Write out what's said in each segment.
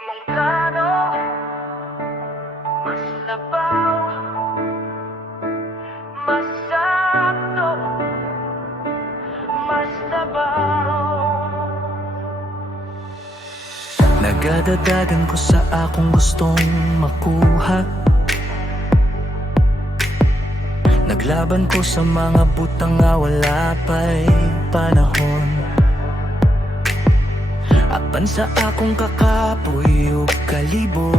imong plano mas labaw, mas sakto, mas labaw. Nagadadagan ko sa akong gustong makuha. Naglaban ko sa mga butang nga wala pa'y panahon. Apan sa akong kakapoy ug kalibo,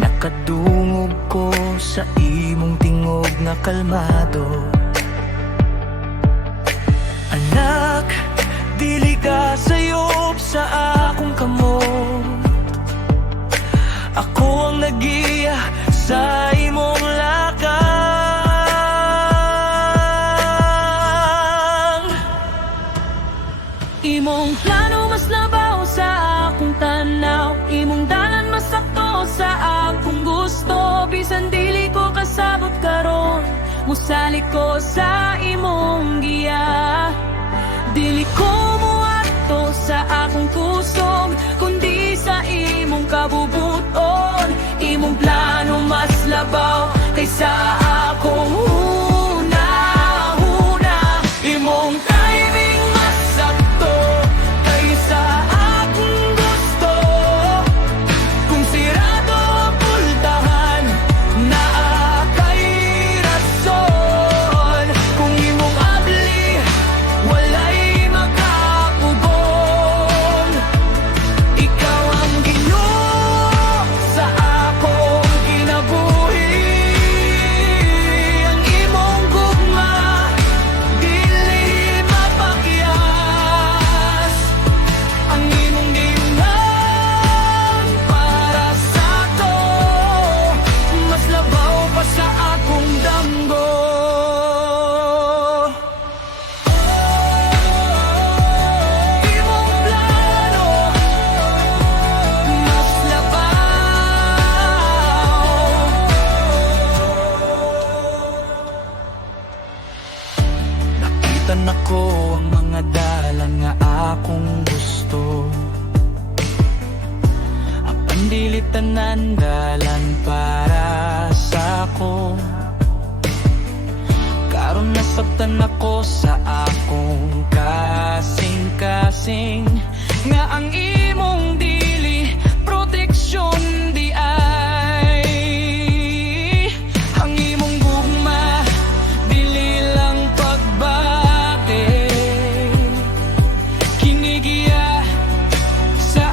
nakadungog ko sa imong tingog nga kalmado. Anak, dili ka sayop sa akong kamot. Ako ang nagiya sa imong lakang. Imong plano mas labaw sa akong tanaw, imong dalan mas sakto sa akong gusto. Bisan dili ko kasabot karon, musalik ko sa imong giya. Dili ko muadto sa akong kusog, kundi sa imong kabubuton. Imong plano mas labaw kaysa akong una-una. Imong timing mas sakto kaysa akong gusto. Kung sirado ang pultahan, naa kay rason. Kung imong abli, walay makapugon. Ikaw ang Ginoo sa akong kinabuhi. Ang imong gugma, dili mapakyas. Ang imong giungan para sa to, mas labaw pa sa akong damgo. Imong plano mas labaw. Nakita na ko ang mga dalan nga akong gusto. Apan dili tanan dalan para sa ako. Karon nasabtan ako sa akong kasing-kasing, nga ang imong dili proteksyon di ay. Ang imong gugma dili lang pagbate, kinigiya sa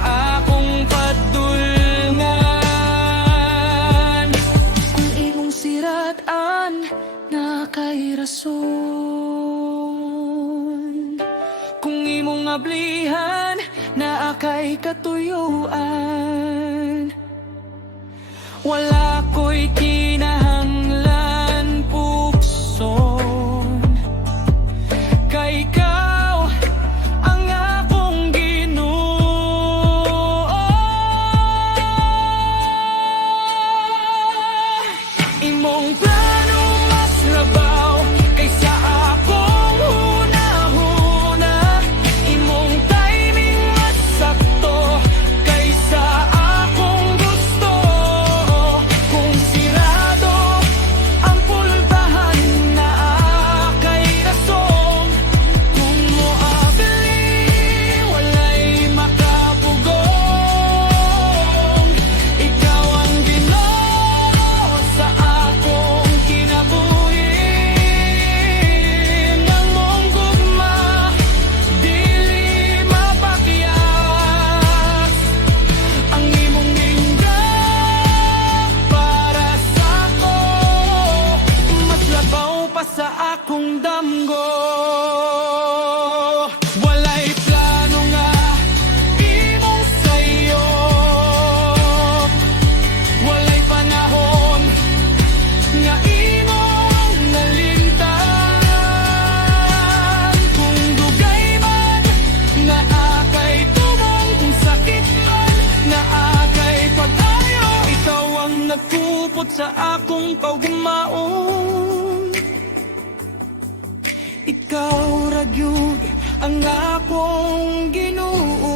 akong padulngan. Kung imong siratan na kay rason, Kung imong ablihan na kay katuyuan, wala ko'y kinahanglan pukson. Kay ikaw ang akong Ginoo. Imong plano mas labaw kaysa akong una-una. Imong timing mas sakto kaysa akong gusto. Kung sirado ang pultahan, na kay rason. Kung moabili, walay makapugong. Ikaw ang Ginoo sa akong kinabuhi. Ang mong gugma, dili mapakyas. Ang imong lingkod para sa ako, mas labaw pa sa akong damgo. Walay plano nga imong sayop, walay panahon nga imong nalimtan. Kung dugay man naa kay tumong, kung sakit man naa kay pag-ayo, ikaw ang nagkupot sa akong kaugmaon. Ikaw ra gyud ang akong Ginoo.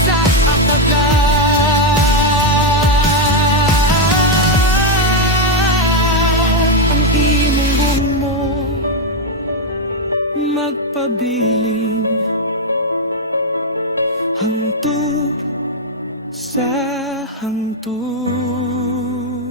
sa aktagan. Ang imong buhok mo magpabiling hangtod sa hangtod.